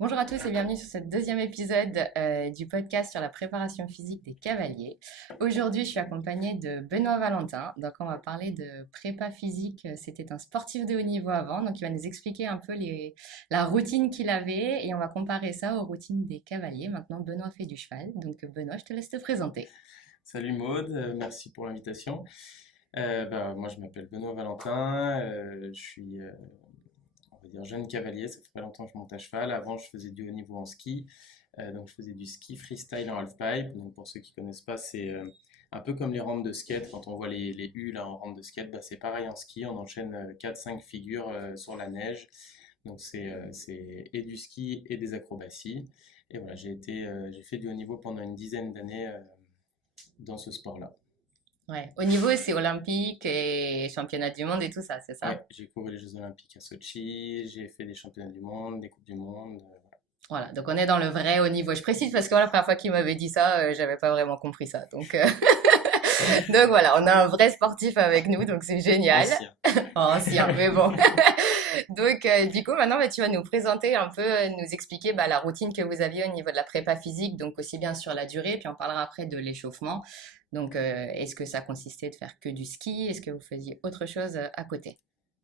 Bonjour à tous et bienvenue sur ce deuxième épisode du podcast sur la préparation physique des cavaliers. Aujourd'hui, je suis accompagnée de Benoît Valentin. Donc, on va parler de prépa physique. C'était un sportif de haut niveau avant, donc il va nous expliquer un peu la routine qu'il avait et on va comparer ça aux routines des cavaliers. Maintenant, Benoît fait du cheval. Donc, Benoît, je te laisse te présenter. Salut Maude, merci pour l'invitation. Moi je m'appelle Benoît Valentin, je suis on va dire jeune cavalier, ça fait pas longtemps que je monte à cheval. Avant je faisais du haut niveau en ski, donc je faisais du ski freestyle en halfpipe. Donc pour ceux qui connaissent pas, c'est un peu comme les rampes de skate, quand on voit les U là en rampe de skate, c'est pareil en ski, on enchaîne 4-5 figures sur la neige. Donc c'est et du ski et des acrobaties. Et voilà, j'ai fait du haut niveau pendant une dizaine d'années dans ce sport-là. Ouais. Au niveau, c'est olympique et championnat du monde et tout ça, c'est Ouais, ça? j'ai couru les Jeux Olympiques à Sochi, j'ai fait des championnats du monde, des Coupes du monde. Voilà, donc on est dans le vrai haut niveau. Je précise parce que voilà, la première fois qu'il m'avait dit ça, j'avais pas vraiment compris ça. Donc, donc voilà, on a un vrai sportif avec nous, donc c'est génial. Ancien. Ancien, mais bon. Donc du coup, maintenant, tu vas nous présenter un peu, nous expliquer la routine que vous aviez au niveau de la prépa physique, donc aussi bien sur la durée, puis on parlera après de l'échauffement. Donc, est-ce que ça consistait de faire que du ski? Est-ce que vous faisiez autre chose à côté?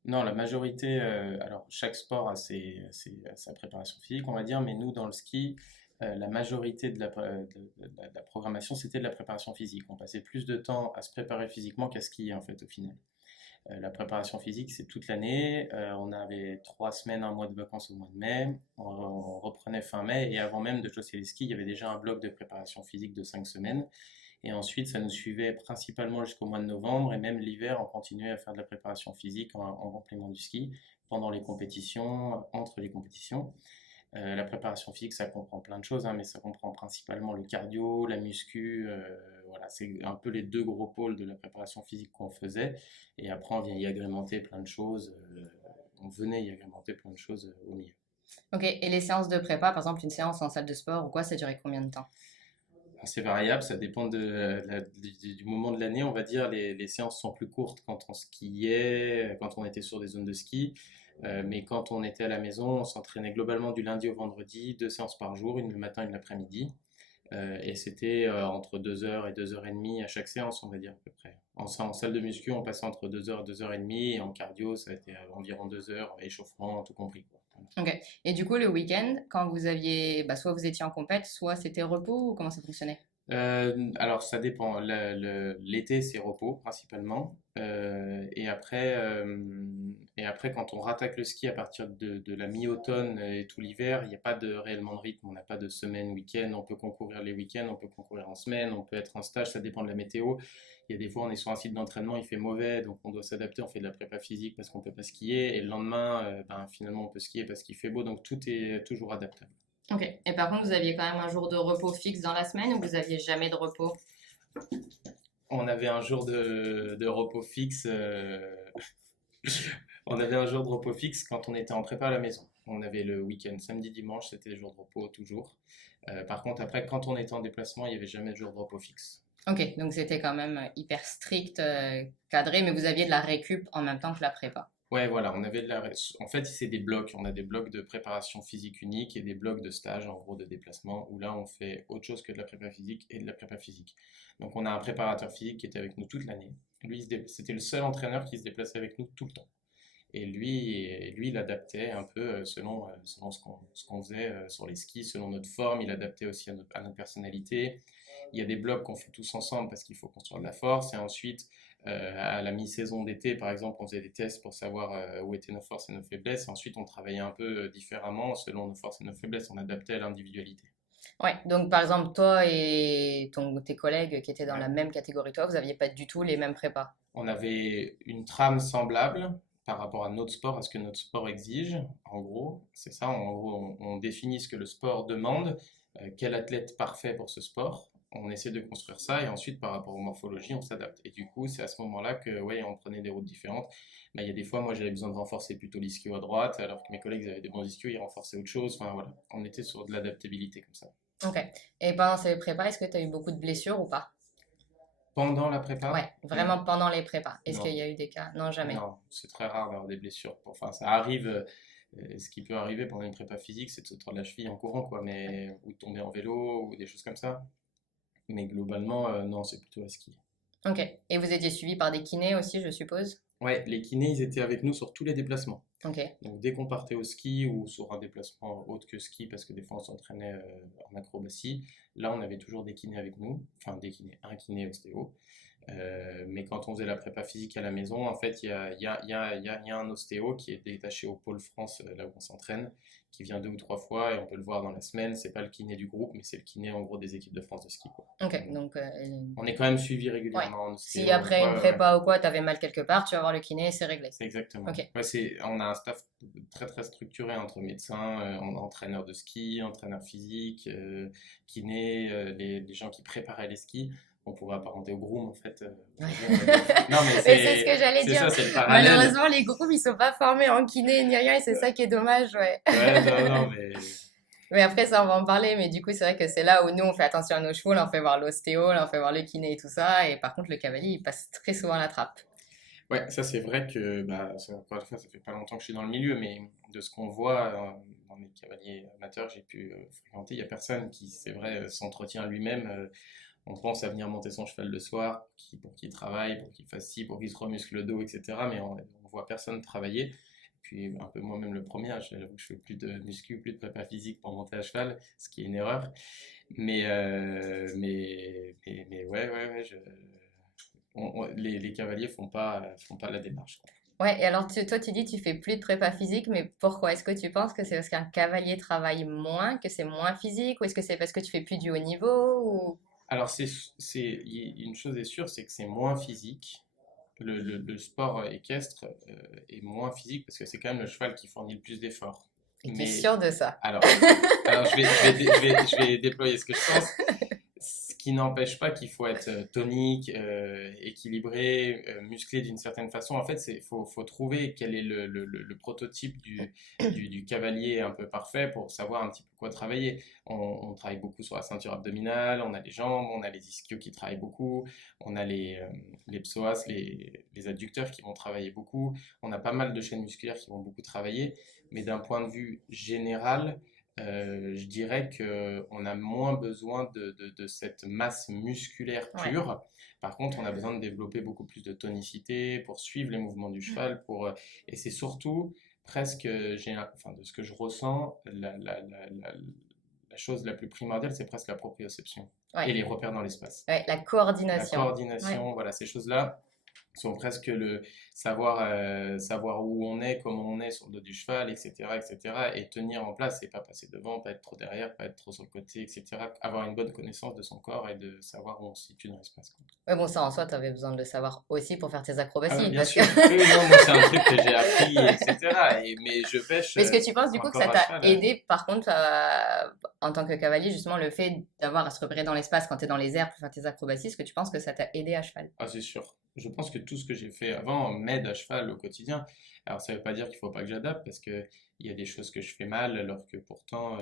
Non, la majorité, alors chaque sport a sa préparation physique, on va dire, mais nous, dans le ski, la majorité de la programmation, c'était de la préparation physique. On passait plus de temps à se préparer physiquement qu'à skier, en fait, au final. La préparation physique, c'est toute l'année. On avait 3 semaines, un mois de vacances au mois de mai. On reprenait fin mai. Et avant même de chausser les skis, il y avait déjà un bloc de préparation physique de 5 semaines. Et ensuite, ça nous suivait principalement jusqu'au mois de novembre. Et même l'hiver, on continuait à faire de la préparation physique en complément du ski pendant les compétitions, entre les compétitions. La préparation physique, ça comprend plein de choses, hein, mais ça comprend principalement le cardio, la muscu. Voilà, c'est un peu les deux gros pôles de la préparation physique qu'on faisait. Et après, on vient y agrémenter plein de choses. On venait y agrémenter plein de choses au milieu. Ok, et les séances de prépa, par exemple une séance en salle de sport ou quoi, ça durait combien de temps? C'est variable, ça dépend du moment de l'année. On va dire les séances sont plus courtes quand on skiait, quand on était sur des zones de ski. Mais quand on était à la maison, on s'entraînait globalement du lundi au vendredi, 2 séances par jour, une le matin, une l'après-midi. Et c'était entre 2 heures et 2 heures et demie à chaque séance, on va dire à peu près. En salle de muscu, on passait entre 2 heures et 2 heures et demie, et en cardio, ça a été environ 2 heures, échauffement, tout compris, quoi. Ok, et du coup le week-end, quand vous aviez, soit vous étiez en compète, soit c'était repos ou comment ça fonctionnait? Alors ça dépend. L'été c'est repos principalement. Et après quand on rattaque le ski à partir de la mi-automne et tout l'hiver, il n'y a pas réellement de rythme. On n'a pas de semaine, week-end. On peut concourir les week-ends, on peut concourir en semaine, on peut être en stage. Ça dépend de la météo. Il y a des fois on est sur un site d'entraînement, il fait mauvais, donc on doit s'adapter. On fait de la prépa physique parce qu'on peut pas skier. Et le lendemain, finalement on peut skier parce qu'il fait beau. Donc tout est toujours adaptable. Ok, et par contre vous aviez quand même un jour de repos fixe dans la semaine ou vous aviez jamais de repos? On avait un jour de repos fixe. On avait un jour de repos fixe quand on était en prépa à la maison. On avait le week-end, samedi, dimanche, c'était les jours de repos toujours. Par contre, après, quand on était en déplacement, il n'y avait jamais de jour de repos fixe. Ok, donc c'était quand même hyper strict, cadré, mais vous aviez de la récup en même temps que la prépa. Ouais, voilà, on avait En fait, c'est des blocs. On a des blocs de préparation physique unique et des blocs de stage, en gros, de déplacement, où là, on fait autre chose que de la prépa physique et de la prépa physique. Donc, on a un préparateur physique qui était avec nous toute l'année. Lui, c'était le seul entraîneur qui se déplaçait avec nous tout le temps. Et lui, il adaptait un peu selon ce qu'on faisait sur les skis, selon notre forme. Il adaptait aussi à notre personnalité. Il y a des blocs qu'on fait tous ensemble parce qu'il faut construire de la force. Et ensuite, à la mi-saison d'été, par exemple, on faisait des tests pour savoir où étaient nos forces et nos faiblesses. Et ensuite, on travaillait un peu différemment selon nos forces et nos faiblesses. On adaptait à l'individualité. Ouais, donc par exemple toi et tes collègues qui étaient dans la même catégorie que toi, vous aviez pas du tout les mêmes prépas. On avait une trame semblable par rapport à notre sport, à ce que notre sport exige. En gros, c'est ça. En gros, on définit ce que le sport demande, quel athlète parfait pour ce sport. On essaie de construire ça et ensuite, par rapport aux morphologies, on s'adapte. Et du coup, c'est à ce moment-là que, ouais, on prenait des routes différentes. Il y a des fois, moi, j'avais besoin de renforcer plutôt l'ischio à droite, alors que mes collègues avaient des bons ischios, ils renforçaient autre chose. Enfin, voilà, on était sur de l'adaptabilité comme ça. Ok. Et pendant ces prépas, est-ce que tu as eu beaucoup de blessures ou pas? Pendant la prépa? Ouais, vraiment pendant les prépas. Est-ce qu'il Non, y a eu des cas? Non, jamais. non, c'est très rare d'avoir des blessures. Enfin, ça arrive. Ce qui peut arriver pendant une prépa physique, c'est de se tordre la cheville en courant, quoi, ou de tomber en vélo, ou des choses comme ça. Mais globalement, non, c'est plutôt à ski. Ok. Et vous étiez suivi par des kinés aussi, je suppose? Ouais, les kinés, ils étaient avec nous sur tous les déplacements. Ok. Donc dès qu'on partait au ski ou sur un déplacement autre que ski, parce que des fois on s'entraînait en acrobatie, là on avait toujours des kinés avec nous, enfin des kinés, un kiné ostéo. Mais quand on faisait la prépa physique à la maison, en fait, il y a un ostéo qui est détaché au pôle France, là où on s'entraîne, qui vient 2 ou 3 fois et on peut le voir dans la semaine. C'est pas le kiné du groupe, mais c'est le kiné en gros des équipes de France de ski, quoi. Ok. Donc, On est quand même suivi ouais. régulièrement en Si ostéo. après une Ouais, ouais, ouais. prépa ou quoi, t'avais mal quelque part, tu vas voir le kiné et c'est réglé. Exactement. Ok. Ouais, on a un staff très très structuré entre médecins, entraîneurs de ski, entraîneurs physiques, kinés, les gens qui préparaient les skis. On pourrait apparenter au groom en fait. Ouais. Non mais Mais c'est ce que j'allais c'est dire. ça, c'est le parallèle. Malheureusement, les groupes, ils sont pas formés en kiné ni rien et c'est ça qui est dommage, ouais. Ouais, non, non, mais Mais après, ça, on va en parler. Mais du coup, c'est vrai que c'est là où nous, on fait attention à nos chevaux. Là, on fait voir l'ostéo, là, on fait voir le kiné et tout ça. Et par contre, le cavalier, il passe très souvent à la trappe. ouais, ça c'est vrai que encore une fois, ça fait pas longtemps que je suis dans le milieu, mais de ce qu'on voit dans les cavaliers amateurs que j'ai pu fréquenter, il y a personne qui, c'est vrai, s'entretient lui-même. On pense à venir monter son cheval le soir pour qu'il travaille, pour qu'il fasse ci, pour qu'il se remuscle le dos, etc. Mais on voit personne travailler. Puis un peu moi-même le premier, j'avoue que je fais plus de muscu, plus de prépa physique pour monter à cheval, ce qui est une erreur. Mais ouais, ouais, ouais, les cavaliers font pas la démarche, quoi. Ouais, et alors, toi, tu dis, tu fais plus de prépa physique, mais pourquoi? Est-ce que tu penses que c'est parce qu'un cavalier travaille moins, que c'est moins physique, ou est-ce que c'est parce que tu fais plus du haut niveau, ou... Alors, une chose est sûre, c'est que c'est moins physique. Le sport équestre est moins physique parce que c'est quand même le cheval qui fournit le plus d'efforts. Et tu es Mais sûr de ça? alors, alors je vais déployer ce que je pense. Ce qui n'empêche pas qu'il faut être tonique, équilibré, musclé d'une certaine façon. En fait, faut trouver quel est le prototype du cavalier un peu parfait pour savoir un petit peu quoi travailler. On travaille beaucoup sur la ceinture abdominale, on a les jambes, on a les ischios qui travaillent beaucoup, on a les psoas, les adducteurs qui vont travailler beaucoup. On a pas mal de chaînes musculaires qui vont beaucoup travailler. Mais d'un point de vue général, je dirais qu'on a moins besoin de cette masse musculaire Ouais. pure. Par contre, on a besoin de développer beaucoup plus de tonicité pour suivre les mouvements du cheval. Et c'est surtout presque, enfin, de ce que je ressens, la chose la plus primordiale, c'est presque la proprioception et Ouais. les repères dans l'espace. Ouais, la La coordination. Ouais. coordination, voilà, ces choses-là sont presque le savoir où on est, comment on est sur le dos du cheval, etc., etc., et tenir en place et pas passer devant, pas être trop derrière, pas être trop sur le côté, etc., avoir une bonne connaissance de son corps et de savoir où on se situe dans l'espace, quoi. Ouais, bon, ça, en soi, tu avais besoin de le savoir aussi pour faire tes Ah bah, acrobaties, bien parce que... sûr, oui, non, moi c'est un truc que j'ai appris, etc., mais je pêche Mais est-ce que tu penses, du coup, que encore ça à t'a cheval. aidé, par contre, en tant que cavalier, justement, le fait d'avoir à se repérer dans l'espace quand tu es dans les airs pour faire tes acrobaties, est-ce que tu penses que ça t'a aidé à cheval? Ah, c'est sûr. Je pense que tout ce que j'ai fait avant m'aide à cheval au quotidien. Alors, ça ne veut pas dire qu'il ne faut pas que j'adapte, parce qu'il y a des choses que je fais mal, alors que pourtant,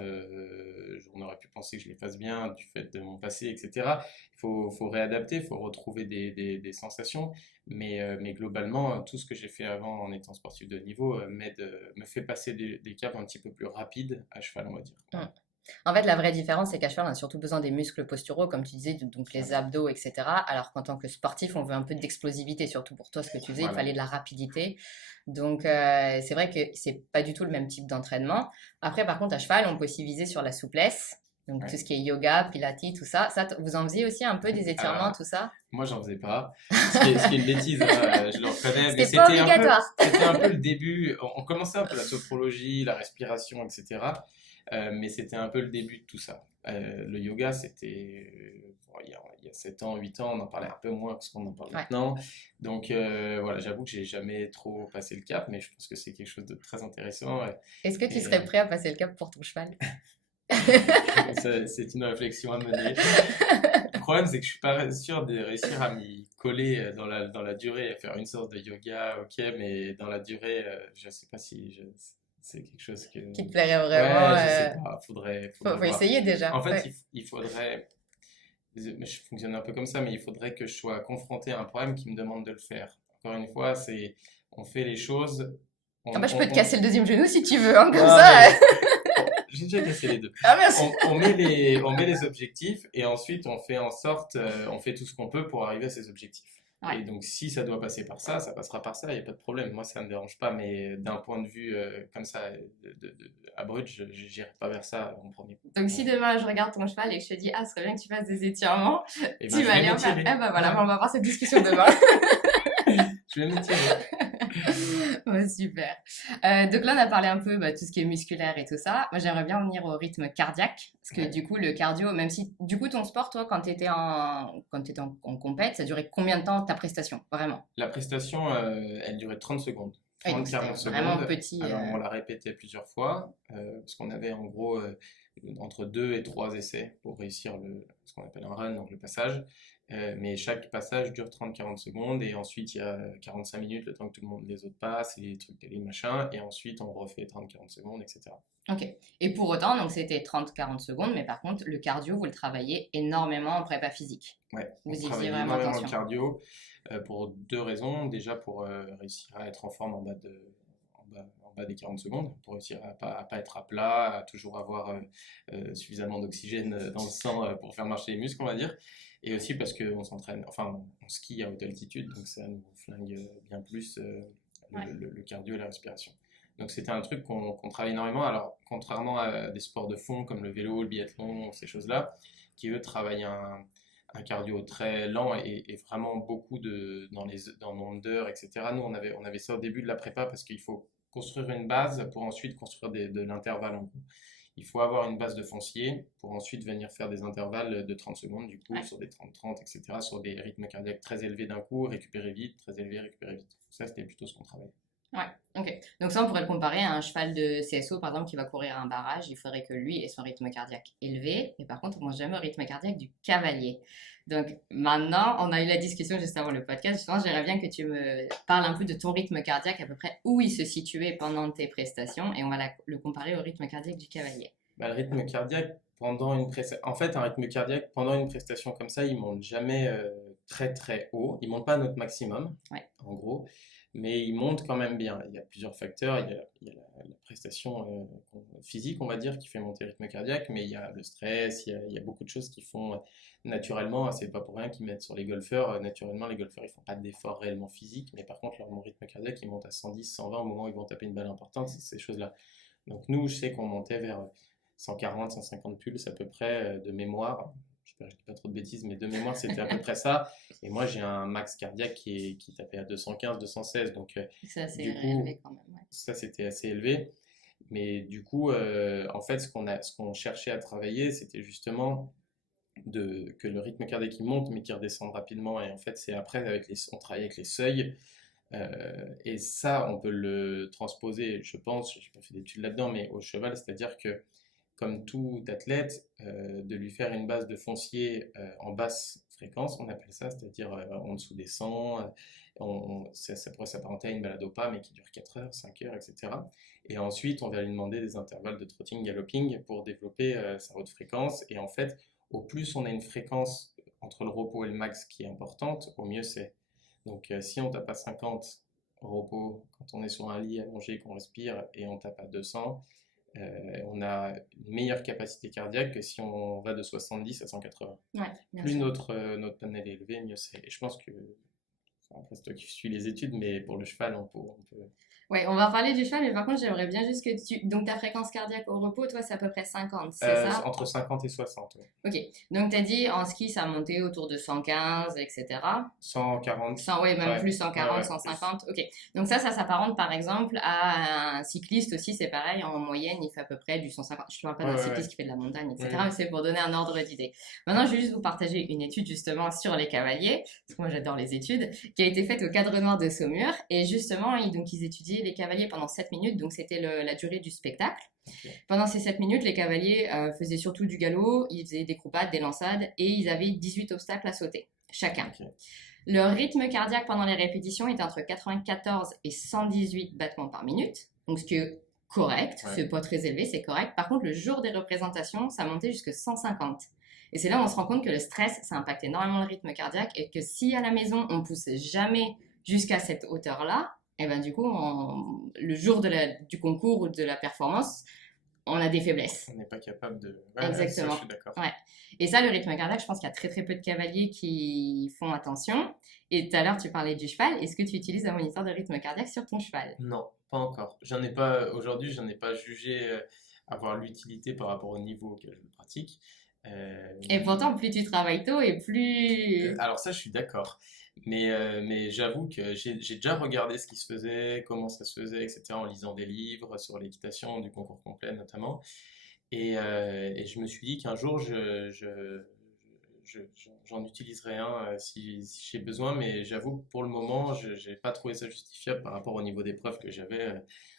on aurait pu penser que je les fasse bien du fait de mon passé, etc. Faut réadapter, il faut retrouver des sensations. Mais globalement, tout ce que j'ai fait avant en étant sportif de haut niveau me fait passer des caps un petit peu plus rapides à cheval, on va dire. Hmm. En fait, la vraie différence, c'est qu'à cheval, on a surtout besoin des muscles posturaux, comme tu disais, donc les Voilà. abdos, etc. Alors qu'en tant que sportif, on veut un peu d'explosivité, surtout pour toi, ce que tu faisais, il Voilà. fallait de la rapidité. Donc, c'est vrai que c'est pas du tout le même type d'entraînement. Après, par contre, à cheval, on peut aussi viser sur la souplesse. Donc, Ouais. tout ce qui est yoga, pilates, tout ça. Ça, vous en faisiez aussi un peu des étirements, Alors, tout ça? moi, j'en faisais pas. Ce qui est une bêtise, hein, je le reconnais. Mais C'était pas c'était un peu, obligatoire. c'était un peu le début. On commençait un peu la sophrologie, la respiration, etc. Mais c'était un peu le début de tout ça. Le yoga, c'était bon, il y a 7 ans, 8 ans, on en parlait un peu moins parce qu'on en parle Ouais. maintenant. Donc voilà, j'avoue que j'ai jamais trop passé le cap, mais je pense que c'est quelque chose de très intéressant. Est-ce que tu Et serais prêt à passer le cap pour ton cheval? c'est une réflexion à mener. Le problème, c'est que je suis pas sûr de réussir à m'y coller dans la durée, à faire une sorte de yoga, ok, mais dans la durée, je sais pas si c'est quelque chose que... Qui te plairait vraiment? Ouais, je sais pas, Faut faudrait voir. essayer déjà. En fait, Ouais. il faudrait... je fonctionne un peu comme ça, mais il faudrait que je sois confronté à un problème qui me demande de le faire. Encore une fois, on fait les choses. Ah bah, je peux te casser le deuxième genou si tu veux, hein, comme Non, ça. mais j'ai déjà cassé les deux. Ah, merci. On met les objectifs et ensuite on fait en sorte, on fait tout ce qu'on peut pour arriver à ces objectifs. Ouais. Et donc, si ça doit passer par ça, ça passera par ça, il n'y a pas de problème. Moi, ça ne me dérange pas, mais d'un point de vue comme ça, abrupt, je n'irai pas vers ça en premier coup. Donc, si demain je regarde ton cheval et que je te dis, ah, ce serait bien que tu fasses des étirements, Et tu vas aller en faire. Eh ben voilà, on va avoir cette discussion demain. Je vais m'étirer. Ouais, super. Donc là, on a parlé un peu tout ce qui est musculaire et tout ça. Moi, j'aimerais bien revenir au rythme cardiaque. Parce que du coup, le cardio, même si... Du coup, ton sport, toi, quand tu étais en compète, ça durait combien de temps ta prestation, vraiment? La prestation, elle durait 30 secondes. Oui, donc 30-40 c'était vraiment secondes. petit. Alors, on l'a répété plusieurs fois, parce qu'on avait en gros entre 2 et 3 essais pour réussir ce qu'on appelle un run, donc le passage. Mais chaque passage dure 30-40 secondes, et ensuite il y a 45 minutes, le temps que tout le monde les autres passent, et les trucs télé, machin, et ensuite on refait 30-40 secondes, etc. Ok. Et pour autant, donc c'était 30-40 secondes, mais par contre, le cardio, vous le travaillez énormément en prépa physique. Ouais, Vous on y faisiez travaille vraiment énormément attention. le cardio pour deux raisons. Déjà pour réussir à être en forme en bas des 40 secondes, pour réussir à pas être à plat, à toujours avoir suffisamment d'oxygène dans le sang pour faire marcher les muscles, on va dire. Et aussi parce qu'on s'entraîne, enfin on skie à haute altitude, donc ça nous flingue bien plus le cardio et la respiration. Donc c'était un truc qu'on travaille énormément. Alors contrairement à des sports de fond comme le vélo, le biathlon, ces choses-là, qui eux travaillent un cardio très lent et vraiment beaucoup dans le nombre d'heures, etc. Nous, on avait ça au début de la prépa parce qu'il faut construire une base pour ensuite construire de l'intervalle en gros. Il faut avoir une base de foncier pour ensuite venir faire des intervalles de 30 secondes, du coup, sur des 30-30, etc., sur des rythmes cardiaques très élevés d'un coup, récupérer vite, très élevé, récupérer vite. Ça, c'était plutôt ce qu'on travaillait. Ouais, ok. Donc ça, on pourrait le comparer à un cheval de CSO, par exemple, qui va courir un barrage. Il faudrait que lui ait son rythme cardiaque élevé. Et par contre, on ne mange jamais au rythme cardiaque du cavalier. Donc maintenant, on a eu la discussion juste avant le podcast. Justement, j'aimerais bien que tu me parles un peu de ton rythme cardiaque, à peu près où il se situait pendant tes prestations. Et on va le comparer au rythme cardiaque du cavalier. Bah, le rythme cardiaque pendant une prestation... En fait, un rythme cardiaque pendant une prestation comme ça, il monte jamais très très haut. Il monte pas à notre maximum, en gros. Mais il monte quand même bien. Il y a plusieurs facteurs. Il y a la prestation physique, on va dire, qui fait monter le rythme cardiaque, mais il y a le stress, il y a beaucoup de choses qui font naturellement. C'est pas pour rien qu'ils mettent sur les golfeurs. Naturellement, les golfeurs, ils font pas d'efforts réellement physiques, mais par contre, leur rythme cardiaque, il monte à 110, 120 au moment où ils vont taper une balle importante, c'est ces choses-là. Donc nous, je sais qu'on montait vers 140, 150 pulses à peu près de mémoire. Je dis pas trop de bêtises, mais de mémoire, c'était à peu près ça. Et moi, j'ai un max cardiaque qui tapait à 215, 216. Donc, c'est assez élevé quand même. Ouais. Ça, c'était assez élevé. Mais du coup, en fait, ce qu'on cherchait à travailler, c'était justement que le rythme cardiaque il monte, mais qu'il redescende rapidement. Et en fait, c'est après, on travaille avec les seuils. Et ça, on peut le transposer, je pense, je n'ai pas fait d'études là-dedans, mais au cheval, c'est-à-dire que comme tout athlète, de lui faire une base de foncier en basse fréquence, on appelle ça, c'est-à-dire en dessous des 100, ça pourrait s'apparenter à une balade au pas, mais qui dure 4 heures, 5 heures, etc. Et ensuite, on va lui demander des intervalles de trotting, galloping pour développer sa haute fréquence. Et en fait, au plus on a une fréquence entre le repos et le max qui est importante, au mieux c'est. Donc si on tape à 50 au repos, quand on est sur un lit allongé, qu'on respire, et on tape à 200, on a une meilleure capacité cardiaque que si on va de 70 à 180. Ouais, plus notre panel est élevé, mieux c'est. Et je pense que, après c'est toi qui suis les études, mais pour le cheval, on peut... Ouais, on va parler du cheval, mais par contre, j'aimerais bien juste que tu... Donc, ta fréquence cardiaque au repos, toi, c'est à peu près 50, c'est ça? Entre 50 et 60, oui. Ok, donc tu as dit en ski, ça a monté autour de 115, etc. 140. 100, ouais, même plus 140, 150. Ok, donc ça s'apparente par exemple à un cycliste aussi, c'est pareil, en moyenne, il fait à peu près du 150. Je ne parle pas d'un cycliste qui fait de la montagne, etc., mais c'est pour donner un ordre d'idée. Maintenant, je vais juste vous partager une étude justement sur les cavaliers, parce que moi j'adore les études, qui a été faite au Cadre Noir de Saumur, et justement, ils étudiaient les cavaliers pendant 7 minutes, donc c'était la durée du spectacle. Okay. Pendant ces 7 minutes, les cavaliers faisaient surtout du galop, ils faisaient des croupades, des lançades, et ils avaient 18 obstacles à sauter, chacun. Okay. Leur rythme cardiaque pendant les répétitions était entre 94 et 118 battements par minute, donc ce qui est correct, c'est pas très élevé, c'est correct. Par contre, le jour des représentations, ça montait jusqu'à 150. Et c'est là où on se rend compte que le stress, ça impacte énormément le rythme cardiaque et que si à la maison, on pousse jamais jusqu'à cette hauteur-là, et ben du coup, le jour du concours ou de la performance, on a des faiblesses. On n'est pas capable de... Ouais, Exactement. ça, je suis d'accord. Ouais. Et ça, le rythme cardiaque, je pense qu'il y a très très peu de cavaliers qui font attention. Et tout à l'heure, tu parlais du cheval. Est-ce que tu utilises un moniteur de rythme cardiaque sur ton cheval? Non, pas encore. Aujourd'hui, j'en ai pas jugé avoir l'utilité par rapport au niveau auquel je le pratique. Et pourtant, plus tu travailles tôt et plus... Alors ça, je suis d'accord. Mais j'avoue que j'ai déjà regardé ce qui se faisait, comment ça se faisait, etc., en lisant des livres sur l'équitation, du concours complet notamment. Et je me suis dit qu'un jour, j'en utiliserai un si j'ai besoin, mais j'avoue que pour le moment, je n'ai pas trouvé ça justifiable par rapport au niveau d'épreuve que j'avais,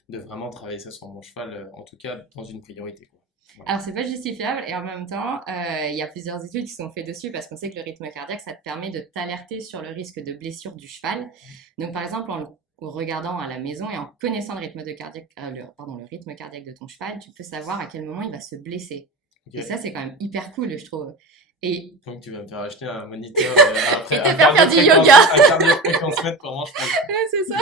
de vraiment travailler ça sur mon cheval, en tout cas dans une priorité, quoi. Voilà. Alors, c'est pas justifiable et en même temps, il y a plusieurs études qui sont faites dessus parce qu'on sait que le rythme cardiaque, ça te permet de t'alerter sur le risque de blessure du cheval. Donc, par exemple, en le regardant à la maison et en connaissant le rythme cardiaque de ton cheval, tu peux savoir à quel moment il va se blesser. Ok. Et ça, c'est quand même hyper cool, je trouve. Et Donc tu vas me faire acheter un moniteur après Et te faire faire du yoga. un cardio-fréquence-mètre pour mon cheval. ouais, c'est ça.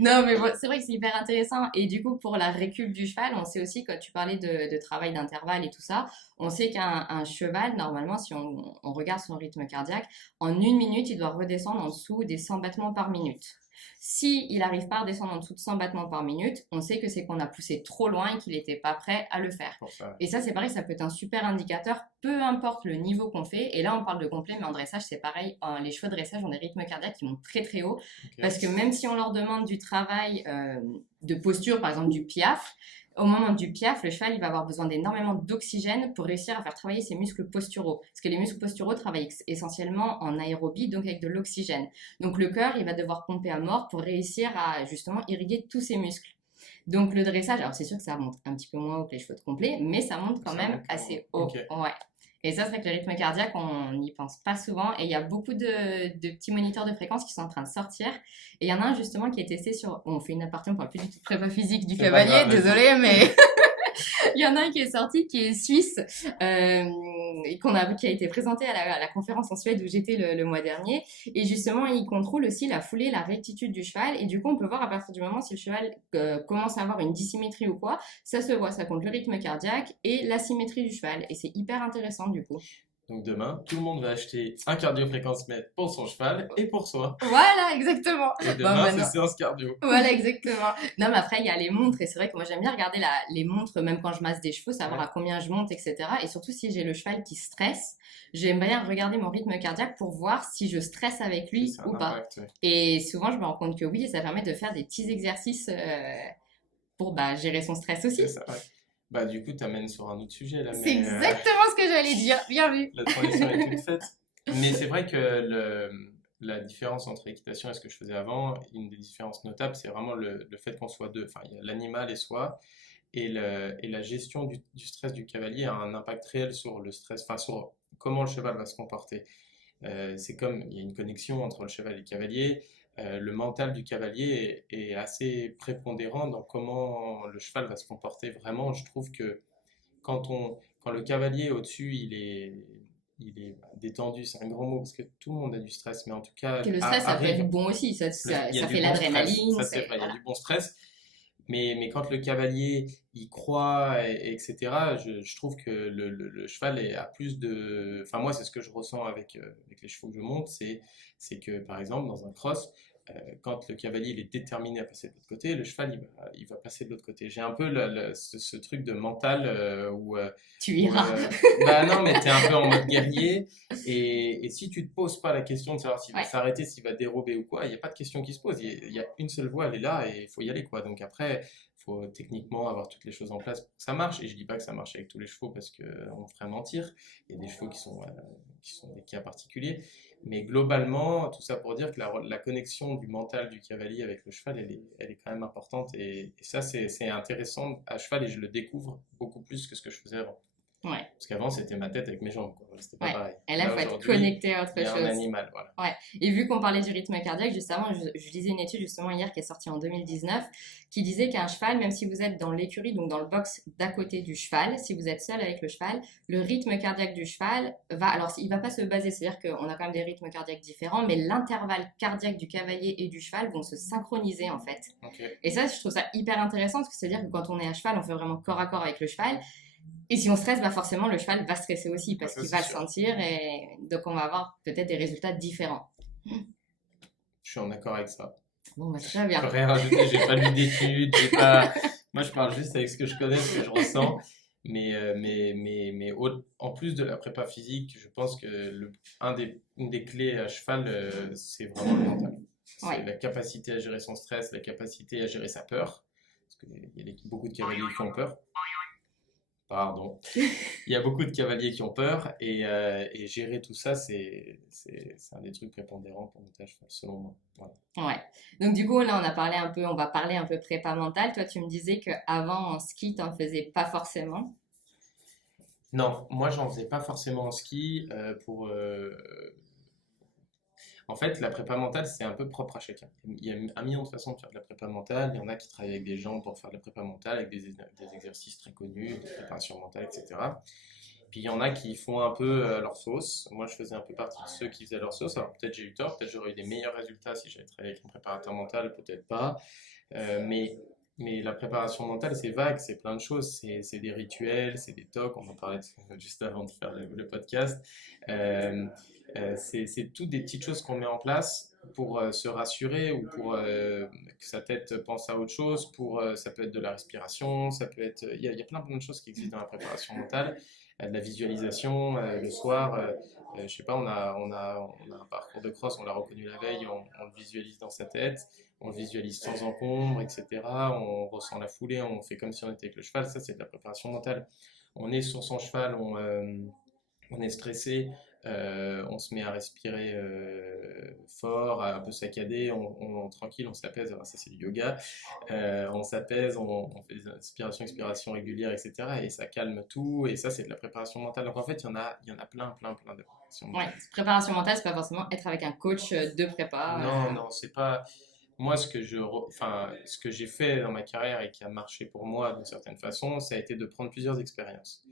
Non, mais bon, c'est vrai que c'est hyper intéressant. Et du coup, pour la récup du cheval, on sait aussi, quand tu parlais de travail d'intervalle et tout ça, on sait qu'un cheval, normalement, si on regarde son rythme cardiaque, en 1 minute, il doit redescendre en dessous des 100 battements par minute. Si il n'arrive pas à redescendre en dessous de 100 battements par minute, on sait que c'est qu'on a poussé trop loin et qu'il n'était pas prêt à le faire. Pour ça, ouais. Et ça, c'est pareil, ça peut être un super indicateur, peu importe le niveau qu'on fait. Et là, on parle de complet, mais en dressage, c'est pareil. Les chevaux de dressage ont des rythmes cardiaques qui montent très très haut. Ok. Parce que même si on leur demande du travail de posture, par exemple du piaffe, au moment du piaffe, le cheval il va avoir besoin d'énormément d'oxygène pour réussir à faire travailler ses muscles posturaux. Parce que les muscles posturaux travaillent essentiellement en aérobie, donc avec de l'oxygène. Donc le cœur, il va devoir pomper à mort pour réussir à justement irriguer tous ses muscles. Donc le dressage, alors c'est sûr que ça monte un petit peu moins haut que les chevaux de complet, mais ça monte quand même assez haut. Ok. Ouais. Et ça, c'est vrai que le rythme cardiaque, on n'y pense pas souvent. Et il y a beaucoup de petits moniteurs de fréquence qui sont en train de sortir. Et il y en a un justement qui est testé sur... Bon, on fait une aparté, on parle plus du tout de prépa physique du C'est pas cavalier, grave, vas-y. désolé, mais... Il y en a un qui est sorti, qui est suisse, et qui a été présenté à la conférence en Suède où j'étais le mois dernier. Et justement, il contrôle aussi la foulée, la rectitude du cheval. Et du coup, on peut voir à partir du moment si le cheval commence à avoir une dissymétrie ou quoi, ça se voit, ça compte le rythme cardiaque et la symétrie du cheval. Et c'est hyper intéressant du coup. Donc demain, tout le monde va acheter un cardio-fréquence-mètre pour son cheval et pour soi. Voilà, exactement. Et demain, Bon, c'est non. séance cardio. Voilà, exactement. Non, mais après, il y a les montres. Et c'est vrai que moi, j'aime bien regarder les montres, même quand je masse des chevaux, savoir Ouais. à combien je monte, etc. Et surtout, si j'ai le cheval qui stresse, j'aime bien regarder mon rythme cardiaque pour voir si je stresse avec lui C'est un ou pas. impact, ouais. Et souvent, je me rends compte que oui, et ça permet de faire des petits exercices pour gérer son stress aussi. C'est ça, ouais. Bah, du coup, tu amènes sur un autre sujet là. C'est Mais, exactement ce que j'allais dire. Bien vu. la transition est toute faite. Mais c'est vrai que la différence entre équitation et ce que je faisais avant, une des différences notables, c'est vraiment le fait qu'on soit deux. Enfin, il y a l'animal et soi. Et la gestion du stress du cavalier a un impact réel sur le stress, enfin, sur comment le cheval va se comporter. C'est comme il y a une connexion entre le cheval et le cavalier. Le mental du cavalier est assez prépondérant dans comment le cheval va se comporter. Vraiment, je trouve que quand le cavalier au-dessus, il est détendu, c'est un grand mot parce que tout le monde a du stress, mais en tout cas, Que le stress, ça peut arrive. être bon aussi. Ça Il y a fait du bon l'adrénaline. stress, ça c'est vrai, il y a du bon stress. Mais quand le cavalier y croit, etc., je trouve que le cheval a plus de. Enfin, moi, c'est ce que je ressens avec les chevaux que je monte, c'est que, par exemple, dans un cross, quand le cavalier il est déterminé à passer de l'autre côté, le cheval il va passer de l'autre côté. J'ai un peu ce truc de mental où. Tu iras. Bah non, mais tu es un peu en mode guerrier. Et si tu te poses pas la question de savoir s'il va Ouais. s'arrêter, s'il va dérober ou quoi, il n'y a pas de question qui se pose. Il y a une seule voie, elle est là et il faut y aller, quoi. Donc après, il faut techniquement avoir toutes les choses en place pour que ça marche. Et je dis pas que ça marche avec tous les chevaux parce qu'on ferait mentir. Il y a des chevaux qui sont des cas particuliers. Mais globalement, tout ça pour dire que la connexion du mental du cavalier avec le cheval, elle est quand même importante. Et ça, c'est intéressant à cheval et je le découvre beaucoup plus que ce que je faisais avant. Ouais. Parce qu'avant, c'était ma tête avec mes jambes, quoi. C'était pas Ouais. pareil. Et là, il faut être aujourd'hui, connecté à autre il y a un chose. animal, voilà. Ouais. Et vu qu'on parlait du rythme cardiaque, justement, je lisais une étude justement hier qui est sortie en 2019 qui disait qu'un cheval, même si vous êtes dans l'écurie, donc dans le box d'à côté du cheval, si vous êtes seul avec le cheval, le rythme cardiaque du cheval va, alors il va pas se baser, c'est-à-dire qu'on a quand même des rythmes cardiaques différents, mais l'intervalle cardiaque du cavalier et du cheval vont se synchroniser en fait. Okay. Et ça, je trouve ça hyper intéressant parce que c'est-à-dire que quand on est à cheval, on fait vraiment corps à corps avec le cheval. Et si on stresse, bah forcément, le cheval va stresser aussi parce qu'il va le sentir et donc on va avoir peut-être des résultats différents. Je suis en accord avec ça. Bon, bah, très bien. Je peux rien rajouter, j'ai pas lu d'études, moi je parle juste avec ce que je connais, ce que je ressens. En plus de la prépa physique, je pense que une des clés à cheval, c'est vraiment le mental. C'est la capacité à gérer son stress, la capacité à gérer sa peur. Parce qu'il y a beaucoup de cavaliers qui ont peur. Pardon. Il y a beaucoup de cavaliers qui ont peur et gérer tout ça, c'est un des trucs prépondérants pour monter à cheval, selon moi. Voilà. Ouais. Donc du coup, là, on va parler un peu prépa mentale. Toi, tu me disais qu'avant, en ski, tu n'en faisais pas forcément. Non, moi, j'en faisais pas forcément en ski En fait, la prépa mentale, c'est un peu propre à chacun. Il y a un million de façons de faire de la prépa mentale. Il y en a qui travaillent avec des gens pour faire de la prépa mentale, avec des exercices très connus, de préparation mentale, etc. Puis il y en a qui font un peu à leur sauce. Moi, je faisais un peu partie de ceux qui faisaient leur sauce. Alors peut-être j'ai eu tort, peut-être j'aurais eu des meilleurs résultats si j'avais travaillé avec un préparateur mental, peut-être pas. Mais la préparation mentale, c'est vague, c'est plein de choses. C'est des rituels, c'est des tocs. On en parlait juste avant de faire le podcast. C'est toutes des petites choses qu'on met en place pour se rassurer ou pour que sa tête pense à autre chose. Ça peut être de la respiration, ça peut être. Il y a plein de choses qui existent dans la préparation mentale. De la visualisation le soir. Je sais pas, on a un parcours de cross, on l'a reconnu la veille, on le visualise dans sa tête, on le visualise sans encombre, etc. On ressent la foulée, on fait comme si on était avec le cheval. Ça, c'est de la préparation mentale. On est sur son cheval, on est stressé, on se met à respirer fort, à un peu saccader, tranquille, on s'apaise. Alors ça, c'est du yoga. On s'apaise, on fait des inspirations, expirations régulières, etc. Et ça calme tout. Et ça, c'est de la préparation mentale. Donc en fait, il y en a plein de préparations mentales. Ouais, préparation mentale, c'est pas forcément être avec un coach de prépa. Non, c'est pas. Moi, ce que j'ai fait dans ma carrière et qui a marché pour moi d'une certaine façon, ça a été de prendre plusieurs expériences.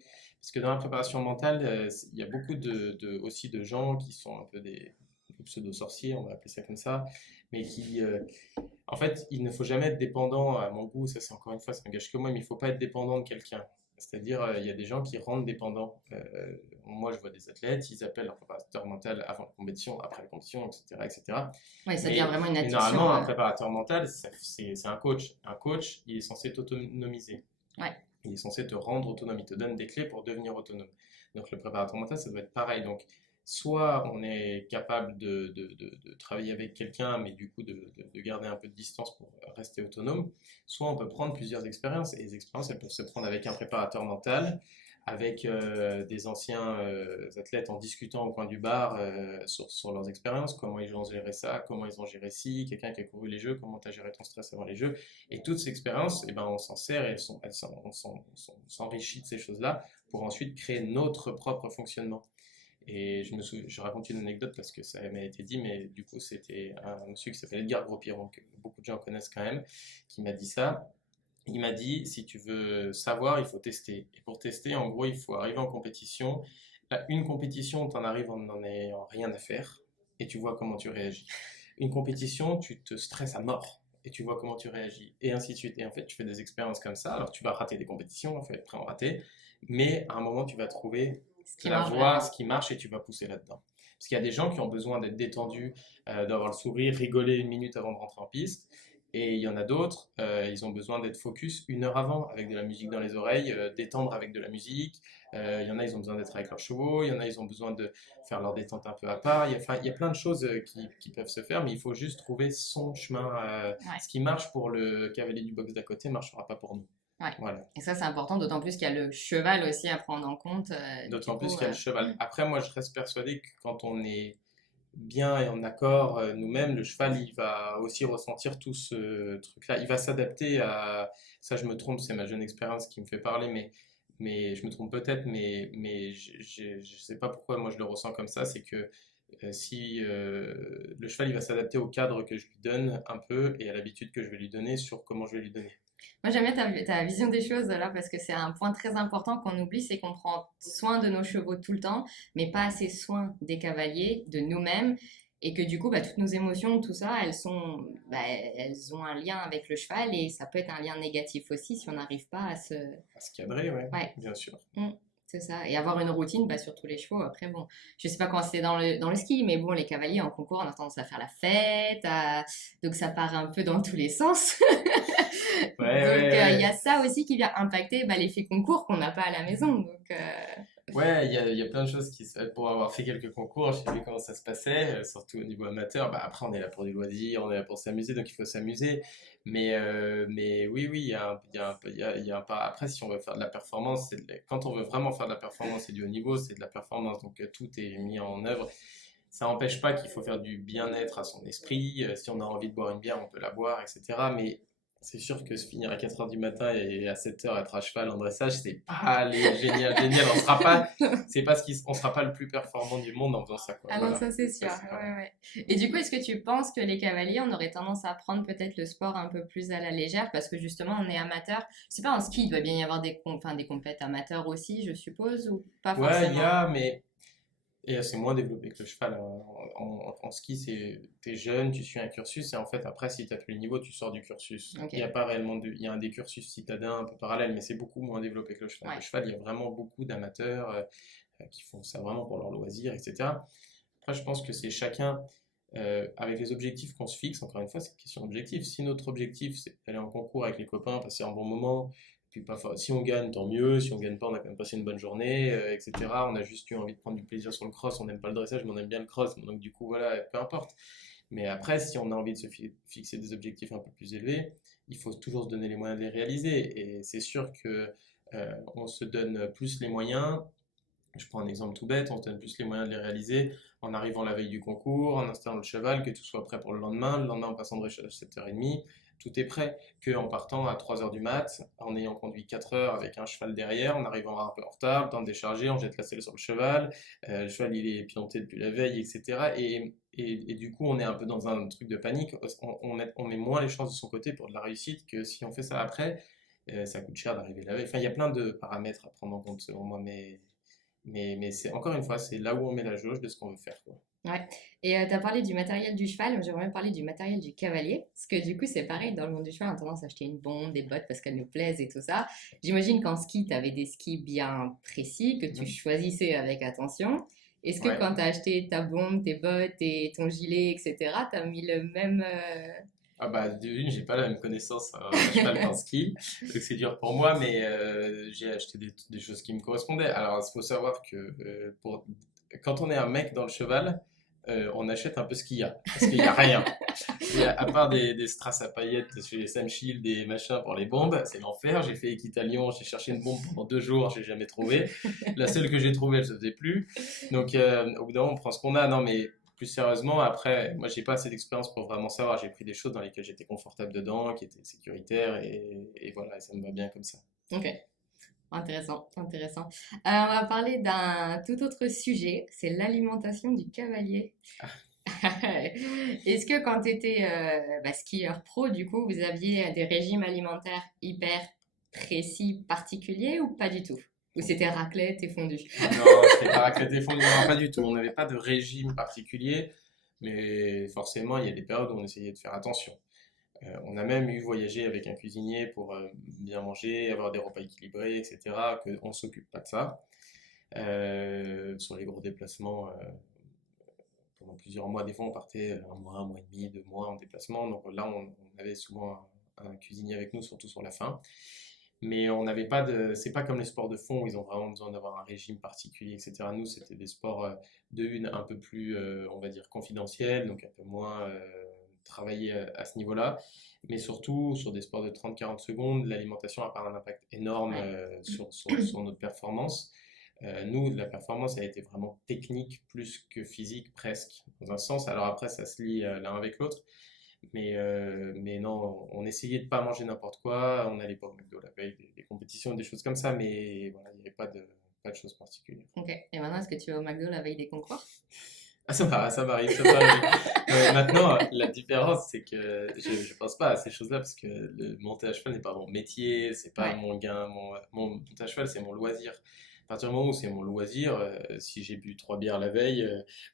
Parce que dans la préparation mentale, il y a beaucoup aussi de gens qui sont un peu des pseudo-sorciers, on va appeler ça comme ça, mais en fait, il ne faut jamais être dépendant, à mon goût, ça c'est encore une fois, ça n'engage que moi, mais il ne faut pas être dépendant de quelqu'un. C'est-à-dire, il y a des gens qui rendent dépendants. Moi, je vois des athlètes, ils appellent leur préparateur mental avant la compétition, après la compétition, etc. etc. Oui, ça devient vraiment une mais addiction. normalement, un préparateur mental, c'est un coach. Un coach, il est censé t'autonomiser. Ouais. Il est censé te rendre autonome, il te donne des clés pour devenir autonome. Donc le préparateur mental, ça doit être pareil. Donc soit on est capable de travailler avec quelqu'un, mais du coup de garder un peu de distance pour rester autonome, soit on peut prendre plusieurs expériences. Et les expériences, elles peuvent se prendre avec un préparateur mental, avec des anciens athlètes en discutant au coin du bar sur leurs expériences, comment ils ont géré ça, comment ils ont géré ci, quelqu'un qui a couru les jeux, comment tu as géré ton stress avant les jeux. Et toutes ces expériences, eh ben, on s'en sert et on s'enrichit de ces choses-là pour ensuite créer notre propre fonctionnement. Et je raconte une anecdote parce que ça m'a été dit, mais du coup c'était un monsieur qui s'appelle Edgar Gros-Piron, que beaucoup de gens connaissent quand même, qui m'a dit ça. Il m'a dit, si tu veux savoir, il faut tester. Et pour tester, en gros, il faut arriver en compétition. Là, une compétition, tu en arrives en ayant rien à faire et tu vois comment tu réagis. Une compétition, tu te stresses à mort et tu vois comment tu réagis. Et ainsi de suite. Et en fait, tu fais des expériences comme ça. Alors, tu vas rater des compétitions, il faut être prêt à en rater. Mais à un moment, tu vas trouver ce qui marche et tu vas pousser là-dedans. Parce qu'il y a des gens qui ont besoin d'être détendus, d'avoir le sourire, rigoler une minute avant de rentrer en piste. Et il y en a d'autres, ils ont besoin d'être focus une heure avant, avec de la musique dans les oreilles, détendre avec de la musique. Il y en a, ils ont besoin d'être avec leurs chevaux. Il y en a, ils ont besoin de faire leur détente un peu à part. Il y a plein de choses qui peuvent se faire, mais il faut juste trouver son chemin. Ouais. Ce qui marche pour le cavalier du box d'à côté ne marchera pas pour nous. Ouais. Voilà. Et ça, c'est important, d'autant plus qu'il y a le cheval aussi à prendre en compte. D'autant plus qu'il y a le cheval. Après, moi, je reste persuadé que quand on est bien et en accord nous-mêmes, le cheval, il va aussi ressentir tout ce truc-là. Il va s'adapter à... Ça, je me trompe, c'est ma jeune expérience qui me fait parler, mais je me trompe peut-être, mais je sais pas pourquoi moi je le ressens comme ça, c'est que si le cheval il va s'adapter au cadre que je lui donne un peu et à l'habitude que je vais lui donner sur comment je vais lui donner. Moi, j'aime bien ta vision des choses là parce que c'est un point très important qu'on oublie, c'est qu'on prend soin de nos chevaux tout le temps, mais pas assez soin des cavaliers, de nous-mêmes, et que du coup, bah, toutes nos émotions, tout ça, bah, elles ont un lien avec le cheval et ça peut être un lien négatif aussi si on n'arrive pas à se... À se cadrer, ouais, Ouais. bien sûr. C'est ça. Et avoir une routine, bah, sur tous les chevaux. Après, bon, je sais pas comment c'était dans le ski, mais bon, les cavaliers en concours, on a tendance à faire la fête, donc ça part un peu dans tous les sens. Ouais, Donc, ouais, il y a ouais. ça aussi qui vient impacter bah, l'effet concours qu'on n'a pas à la maison. Donc, Ouais, il y a plein de choses qui se... Pour avoir fait quelques concours, j'ai vu comment ça se passait, surtout au niveau amateur. Bah, après, on est là pour du loisir, on est là pour s'amuser, donc il faut s'amuser. Mais oui, oui, il y a un pas. Après, si on veut faire de la performance, quand on veut vraiment faire de la performance et du haut niveau, c'est de la performance. Donc tout est mis en œuvre. Ça n'empêche pas qu'il faut faire du bien-être à son esprit. Si on a envie de boire une bière, on peut la boire, etc. Mais c'est sûr que se finir à 4 heures du matin et à 7 heures être à cheval en dressage, c'est pas les génial, génial. C'est parce qu'on sera pas le plus performant du monde en faisant ça, quoi. ah non, Voilà. ça c'est Ça, sûr. c'est clair. Ouais, ouais. Et du coup, est-ce que tu penses que les cavaliers, on aurait tendance à prendre peut-être le sport un peu plus à la légère parce que justement, on est amateur? Je sais pas, en ski, il doit bien y avoir enfin, des compètes amateurs aussi, je suppose, ou pas Ouais, il y forcément? a, mais et c'est moins développé que le cheval. En ski, t'es jeune, tu suis un cursus, et en fait, après, si tu as tous les niveaux, tu sors du cursus. Ok, Il y a pas réellement il y a un des cursus citadins un peu parallèle, mais c'est beaucoup moins développé que le cheval. Le ouais. cheval, il y a vraiment beaucoup d'amateurs qui font ça vraiment pour leur loisir, etc. Après, je pense que c'est chacun, avec les objectifs qu'on se fixe, encore une fois, c'est une question d'objectif. Si notre objectif, c'est d'aller en concours avec les copains, passer un bon moment, puis si on gagne, tant mieux. Si on gagne pas, on a quand même passé une bonne journée, etc. On a juste eu envie de prendre du plaisir sur le cross. On n'aime pas le dressage, mais on aime bien le cross. Donc, du coup, voilà, peu importe. Mais après, si on a envie de se fixer des objectifs un peu plus élevés, il faut toujours se donner les moyens de les réaliser. Et c'est sûr que on se donne plus les moyens. Je prends un exemple tout bête, on se donne plus les moyens de les réaliser en arrivant la veille du concours, en installant le cheval, que tout soit prêt pour le lendemain. Le lendemain, en passant de dressage à 7h30, tout est prêt. Qu'en partant à 3 heures du mat, en ayant conduit 4 heures avec un cheval derrière, en arrivant un peu en retard, le temps de décharger, on jette la selle sur le cheval, le cheval il est pianté depuis la veille, etc. Et du coup, on est un peu dans un truc de panique. On met moins les chances de son côté pour de la réussite que si on fait ça après. Ça coûte cher d'arriver la veille. Enfin, il y a plein de paramètres à prendre en compte selon moi, mais c'est encore une fois, c'est là où on met la jauge de ce qu'on veut faire, quoi. Ouais. Et tu as parlé du matériel du cheval, moi, j'aimerais bien parler du matériel du cavalier, parce que du coup c'est pareil, dans le monde du cheval on a tendance à acheter une bombe, des bottes parce qu'elles nous plaisent et tout ça. J'imagine qu'en ski tu avais des skis bien précis, que tu Mhm. choisissais avec attention. Est-ce que Ouais. quand tu as acheté ta bombe, tes bottes et ton gilet, etc., tu as mis le même... Ah bah, d'une, j'ai pas la même connaissance à cheval qu'en ski, donc c'est dur pour moi, mais j'ai acheté des choses qui me correspondaient. Alors, il faut savoir que quand on est un mec dans le cheval, on achète un peu ce qu'il y a, parce qu'il y a rien. À part des strass à paillettes chez les Sam Shield, des machins pour les bombes, c'est l'enfer. J'ai fait Équitalion, j'ai cherché une bombe pendant 2 jours, j'ai jamais trouvé. La seule que j'ai trouvée, elle se faisait plus. Donc, au bout d'un moment, on prend ce qu'on a. Non, mais plus sérieusement, après, moi, j'ai pas assez d'expérience pour vraiment savoir. J'ai pris des choses dans lesquelles j'étais confortable dedans, qui étaient sécuritaires, et voilà, et ça me va bien comme ça. Ok, intéressant, intéressant. On va parler d'un tout autre sujet, c'est l'alimentation du cavalier. Est-ce que quand tu étais skieur pro, du coup, vous aviez des régimes alimentaires hyper précis, particuliers ou pas du tout? Ou c'était raclette et fondu? Non, c'était pas raclette et fondue, non, pas du tout. On n'avait pas de régime particulier, mais forcément, il y a des périodes où on essayait de faire attention. On a même eu voyager avec un cuisinier pour bien manger, avoir des repas équilibrés, etc. On ne s'occupe pas de ça. Sur les gros déplacements, pendant plusieurs mois, des fois on partait un mois et demi, 2 mois en déplacement. Donc là, on avait souvent un cuisinier avec nous, surtout sur la fin. Mais on n'avait pas de. C'est pas comme les sports de fond où ils ont vraiment besoin d'avoir un régime particulier, etc. Nous, c'était des sports de une un peu plus, on va dire, confidentiels, donc un peu moins travaillés à ce niveau-là. Mais surtout, sur des sports de 30-40 secondes, l'alimentation a pas un impact énorme Ouais. sur notre performance. Nous, la performance, elle a été vraiment technique plus que physique, presque, dans un sens. Alors après, ça se lie l'un avec l'autre. Mais non, on essayait de pas manger n'importe quoi. On n'allait pas au McDo la veille, des compétitions, des choses comme ça. Mais voilà, il n'y avait pas de choses particulières. Ok. Et maintenant, est-ce que tu vas au McDo la veille des concours? Ah, ça m'arrive, ça m'arrive. Maintenant, la différence, c'est que je pense pas à ces choses-là parce que le monter à cheval n'est pas mon métier, c'est pas Ouais. mon gain. Mon monter à cheval, c'est mon loisir. À partir du moment où c'est mon loisir, si j'ai bu 3 bières la veille,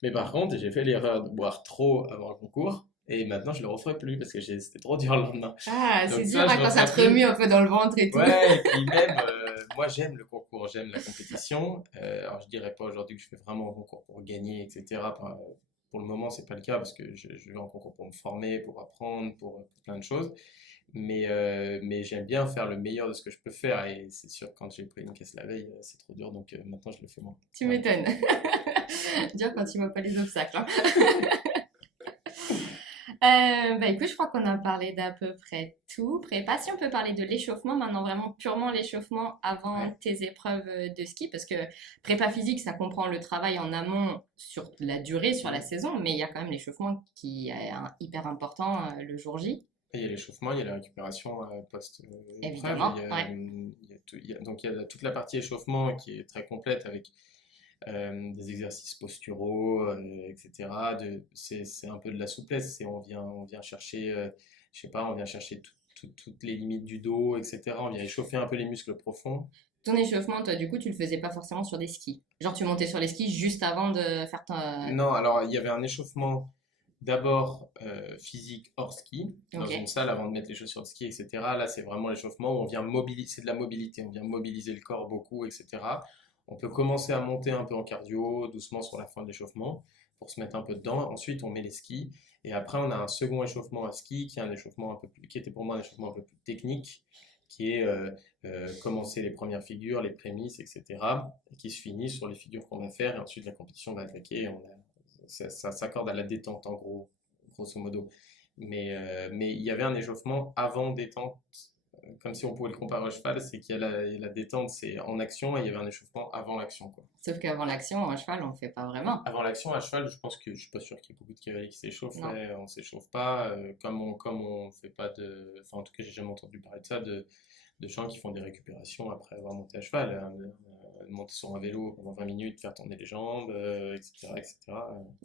mais par contre, j'ai fait l'erreur de boire trop avant le concours et maintenant je le referai plus parce que c'était trop dur le lendemain. Ah, c'est Donc dur ça, je hein, quand ça referai te plus. remue un peu dans le ventre et tout. Ouais, et puis même, moi j'aime le concours, j'aime la compétition. Alors je dirais pas aujourd'hui que je fais vraiment un concours pour gagner, etc. Pour le moment, c'est pas le cas parce que je vais en concours pour me former, pour apprendre, pour plein de choses. Mais j'aime bien faire le meilleur de ce que je peux faire et c'est sûr que quand j'ai pris une caisse la veille, c'est trop dur donc maintenant je le fais moins. Tu Voilà. m'étonnes. Dur quand tu vois pas les obstacles. Hein. Bah écoute, je crois qu'on a parlé d'à peu près tout. Prépa, si on peut parler de l'échauffement, maintenant vraiment purement l'échauffement avant Ouais. tes épreuves de ski, parce que prépa physique, ça comprend le travail en amont sur la durée, sur la Mhm. saison, mais il y a quand même l'échauffement qui est hyper important le jour J, Et il y a l'échauffement, il y a la récupération post-épreuve, évidemment. Ouais. donc il y a toute la partie échauffement qui est très complète avec des exercices posturaux, etc. C'est un peu de la souplesse, on vient chercher, je sais pas, on vient chercher toutes les limites du dos, etc. On vient échauffer un peu les muscles profonds. Ton échauffement, toi, du coup, tu le faisais pas forcément sur des skis. Genre, tu montais sur les skis juste avant de faire ton... Non, alors il y avait un échauffement d'abord physique hors ski, dans Ok. une salle avant de mettre les chaussures de ski, etc. Là, c'est vraiment l'échauffement où on vient mobiliser, c'est de la mobilité, on vient mobiliser le corps beaucoup, etc. On peut commencer à monter un peu en cardio, doucement sur la fin de l'échauffement, pour se mettre un peu dedans. Ensuite, on met les skis. Et après, on a un second échauffement à ski, qui est un échauffement un peu plus, qui était pour moi un échauffement un peu plus technique, qui est commencer les premières figures, les prémices, etc. Et qui se finit sur les figures qu'on va faire. Et ensuite, la compétition va attaquer. Et ça s'accorde à la détente, en gros, grosso modo. Mais il y avait un échauffement avant détente, comme si on pouvait le comparer au cheval, c'est qu'il y a la détente, c'est en action, et il y avait un échauffement avant l'action, quoi. Sauf qu'avant l'action, en cheval, on le fait pas vraiment. Avant l'action, à cheval, je pense que je suis pas sûr qu'il y ait beaucoup de cavaliers qui s'échauffent. Non. Ouais, on s'échauffe pas. Comme on fait pas enfin, en tout cas, j'ai jamais entendu parler de ça, de gens qui font des récupérations après avoir monté à cheval, monter sur un vélo pendant 20 minutes, faire tourner les jambes, etc., etc.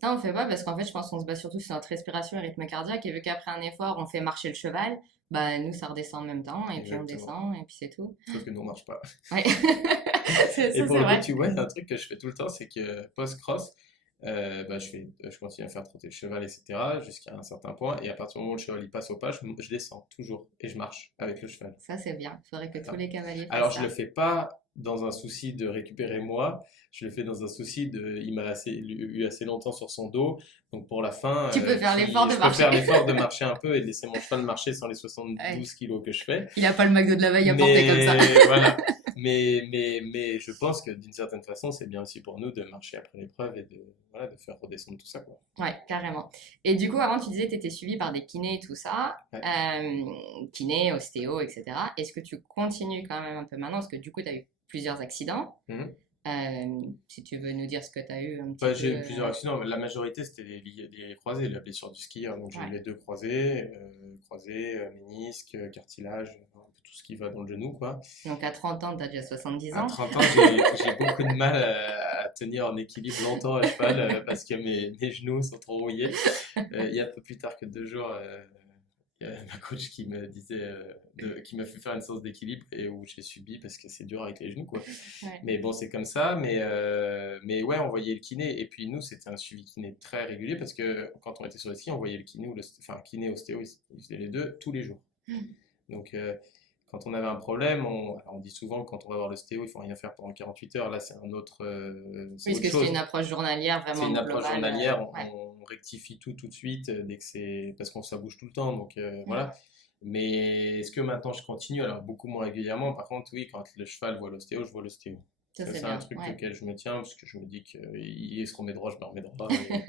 Ça, on fait pas parce qu'en fait, je pense qu'on se base surtout sur notre respiration et rythme cardiaque. Et vu qu'après un effort, on fait marcher le cheval, bah nous, ça redescend en même temps. Et puis on Exactement. descend, et puis c'est tout. Sauf que nous, on marche pas. Ouais. Ça, Et c'est pour le coup, vrai. tu vois, il y a un truc que je fais tout le temps, c'est que post-cross, bah, je continue à faire trotter le cheval, etc., jusqu'à un certain point. Et à partir du moment où le cheval il passe au pas, je descends toujours et je marche avec le cheval. Ça, c'est bien. Faudrait que tous Voilà. les cavaliers Alors, fassent je le ça. fais pas dans un souci de récupérer moi, je le fais dans un souci de. Il m'a eu assez longtemps sur son dos, donc pour la fin, Tu peux faire l'effort de je peux marcher. faire l'effort de marcher un peu et de laisser mon cheval marcher sans les Ouais. 72 kilos que je fais. Il a pas le McDo de la veille à porter comme ça. Mais voilà. Mais je pense que d'une certaine façon, c'est bien aussi pour nous de marcher après l'épreuve et voilà, de faire redescendre tout ça, quoi. Ouais, carrément. Et du coup, avant, tu disais que tu étais suivi par des kinés et tout ça. Ouais. Kinés, ostéo, etc. Est-ce que tu continues quand même un peu maintenant? Parce que du coup, tu as eu plusieurs accidents. Mhm. Si tu veux nous dire ce que tu as eu un petit Bah, peu. j'ai eu plusieurs accidents, mais la majorité c'était les croisés, la blessure du skieur. Donc j'ai eu Ouais. les deux croisés, ménisque, cartilage, un peu tout ce qui va dans le genou, quoi. Donc à 30 ans, tu as déjà 70 À ans. 30 ans, j'ai beaucoup de mal à tenir en équilibre longtemps à cheval parce que mes genoux sont trop rouillés. Il y a un peu plus tard que 2 jours, il y a ma coach qui me disait, qui m'a fait faire une séance d'équilibre et où j'ai subi parce que c'est dur avec les genoux, quoi. Ouais. Mais bon, c'est comme ça. Mais ouais, on voyait le kiné. Et puis nous, c'était un suivi kiné très régulier parce que quand on était sur les skis, on voyait le kiné, enfin, kiné, ostéo, ils faisaient les deux tous les jours. Donc, quand on avait un problème, alors on dit souvent que quand on va voir l'ostéo, il faut rien faire pendant 48 heures. Là, c'est c'est Puisque autre c'est chose. une approche journalière C'est vraiment une approche globale. journalière, Ouais. on rectifie tout de suite dès que c'est parce qu'on ça bouge tout le temps, donc Mm. voilà. Mais est-ce que maintenant je continue? Alors beaucoup moins régulièrement. Par contre, oui, quand le cheval voit l'ostéo, je vois l'ostéo. Ça, Ça, c'est c'est un bien. truc Ouais. auquel je me tiens parce que je me dis qu'il se remet droit, je me remets droit. Et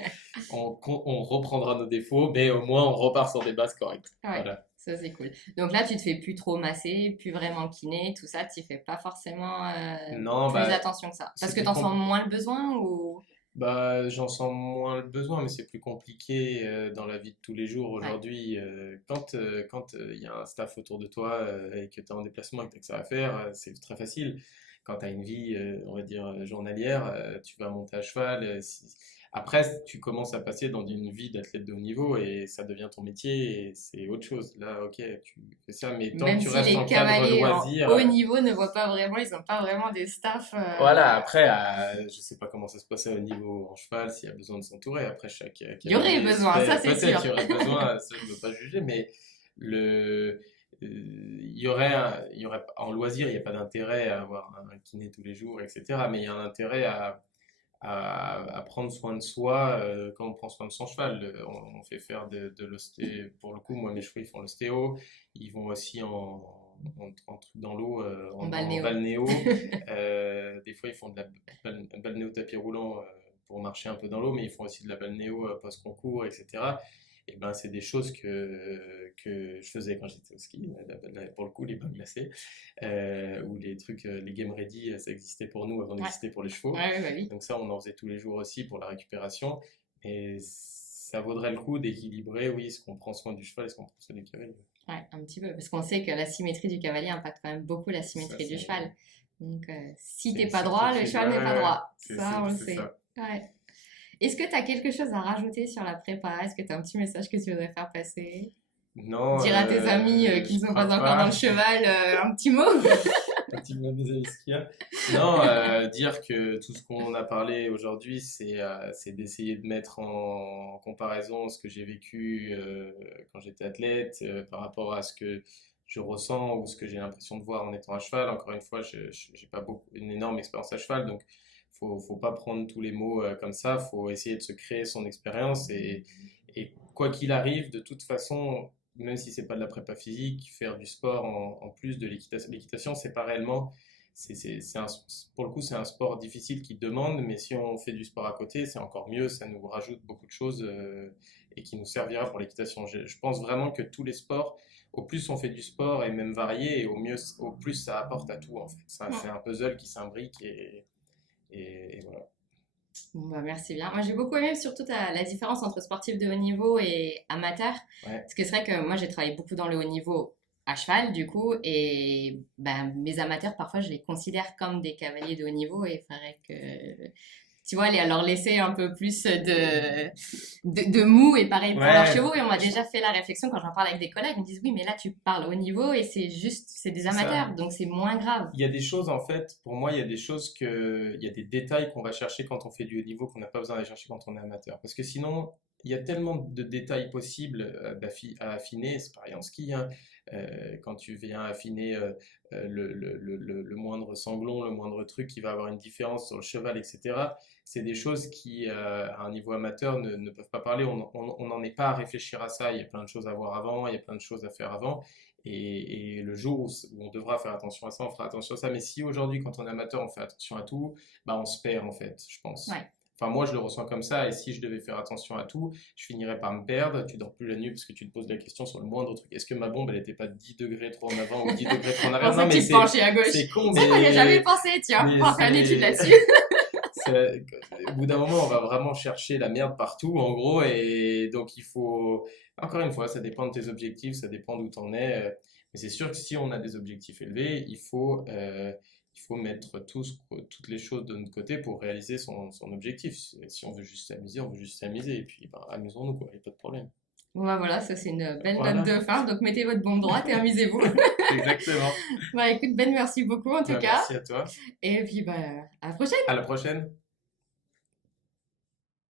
on reprendra nos défauts, mais au moins on repart sur des bases correctes. Ouais. Voilà. Ça, c'est cool. Donc là, tu te fais plus trop masser, plus vraiment kiné, tout ça, tu fais pas forcément Non, plus bah, attention que ça. Parce que c'était t'en sens moins le besoin ou... Bah, j'en sens moins le besoin, mais c'est plus compliqué dans la vie de tous les jours Ouais. aujourd'hui. Quand il y a un staff autour de toi et que tu es en déplacement et que tu as que ça à faire, c'est très facile. Quand tu as une vie, on va dire, journalière, tu vas monter à cheval. Après, tu commences à passer dans une vie d'athlète de haut niveau et ça devient ton métier et c'est autre chose. Là, ok, tu fais ça, mais tant que Même tu si restes les en cadre cavaliers en loisir, haut niveau ne voient pas vraiment, ils n'ont pas vraiment des staffs. voilà, après, je sais pas comment ça se passait au niveau en cheval, s'il y a besoin de s'entourer. Après, chaque Il y aurait cavalier se besoin, ça fait. c'est Peut-être sûr. qu'il y aurait besoin, ça je ne veux pas juger, mais il y aurait, en loisir, il n'y a pas d'intérêt à avoir un kiné tous les jours, etc. Mais il y a un intérêt à prendre soin de soi quand on prend soin de son cheval. On fait faire de l'osté. Pour le coup, moi, mes chevaux, ils font l'ostéo. Ils vont aussi en truc dans l'eau, En en balnéo. balnéo. Des fois, ils font de la balnéo tapis roulant pour marcher un peu dans l'eau, mais ils font aussi de la balnéo post-concours, etc. Et ben, c'est des choses que je faisais quand j'étais au ski. Pour le coup, les bains glacés ou les trucs, les game ready, ça existait pour nous avant Ouais, d'exister pour les chevaux. ouais, ouais, bah oui. Donc ça, on en faisait tous les jours aussi pour la récupération. Et ça vaudrait le coup d'équilibrer, oui, est-ce qu'on prend soin du cheval, est-ce qu'on prend soin du cavalier. Ouais, un petit peu. Parce qu'on sait que la symétrie du cavalier impacte quand même beaucoup la Ça, symétrie du c'est cheval. Donc, si c'est t'es une pas droit, le certitude. cheval Ouais, n'est pas ouais, ouais. droit. C'est Ça, on le c'est sait. ça. Ouais. Est-ce que tu as quelque chose à rajouter sur la prépa? Est-ce que tu as un petit message que tu voudrais faire passer? Non, Dire à tes amis qui je ne sont pas crois encore dans pas. le cheval un petit mot? Un petit peu mes amis skieurs. Non, dire que tout ce qu'on a parlé aujourd'hui, c'est d'essayer de mettre en comparaison ce que j'ai vécu quand j'étais athlète par rapport à ce que je ressens ou ce que j'ai l'impression de voir en étant à cheval. Encore une fois, je n'ai pas une énorme expérience à cheval, donc faut pas prendre tous les mots comme ça. Faut essayer de se créer son expérience et quoi qu'il arrive, de toute façon, même si c'est pas de la prépa physique, faire du sport en plus de l'équitation. L'équitation, c'est pas réellement, pour le coup, c'est un sport difficile qui demande, mais si on fait du sport à côté, c'est encore mieux, ça nous rajoute beaucoup de choses et qui nous servira pour l'équitation. Je pense vraiment que tous les sports, au plus on fait du sport et même varié, et au plus ça apporte à tout en fait. C'est un puzzle qui s'imbrique et voilà. Bon, bah, merci bien. Moi, j'ai beaucoup aimé surtout la différence entre sportif de haut niveau et amateur. Ouais, Parce que c'est vrai que moi, j'ai travaillé beaucoup dans le haut niveau à cheval, du coup, et ben, mes amateurs, parfois, je les considère comme des cavaliers de haut niveau et il faudrait que, tu vois, leur laisser un peu plus de mou et pareil pour leurs ouais, chevaux. Et on m'a déjà fait la réflexion quand j'en parle avec des collègues, ils me disent, oui, mais là, tu parles haut niveau et c'est juste, c'est des c'est ça. amateurs, donc c'est moins grave. Il y a des choses, en fait, pour moi, il y a des choses il y a des détails qu'on va chercher quand on fait du haut niveau qu'on n'a pas besoin d'aller chercher quand on est amateur. Parce que sinon, il y a tellement de détails possibles à affiner, c'est pareil en ski, hein. Quand tu viens affiner le moindre sanglon, le moindre truc qui va avoir une différence sur le cheval, etc., c'est des choses qui, à un niveau amateur, ne peuvent pas parler. On n'en est pas à réfléchir à ça. Il y a plein de choses à voir avant, il y a plein de choses à faire avant. Et le jour où on devra faire attention à ça, on fera attention à ça. Mais si aujourd'hui, quand on est amateur, on fait attention à tout, bah on se perd en fait, je pense. Ouais. Enfin, moi, je le ressens comme ça. Et si je devais faire attention à tout, je finirais par me perdre. Tu dors plus la nuit parce que tu te poses la question sur le moindre truc. Est-ce que ma bombe, elle n'était pas 10 degrés trop en avant ou 10 degrés trop en C'est pour arrière? ça Non, que mais tu te penchais à gauche. c'est con, Ça, moi, j'ai jamais pensé, tiens, mais on va faire une étude c'est, là-dessus. au bout d'un moment, on va vraiment chercher la merde partout, en gros, et donc il faut, encore une fois, ça dépend de tes objectifs, ça dépend d'où tu en es, mais c'est sûr que si on a des objectifs élevés, il faut mettre toutes les choses de notre côté pour réaliser son objectif. Si on veut juste s'amuser, on veut juste s'amuser, et puis bah, amusons-nous, quoi, il n'y a pas de problème. Bon, bah voilà, ça c'est une belle note Voilà, de fin. Donc mettez votre bombe droite et amusez-vous. exactement. Bah écoute Ben, merci beaucoup en tout Bah, cas. merci à toi. Et puis bah à la prochaine. À la prochaine.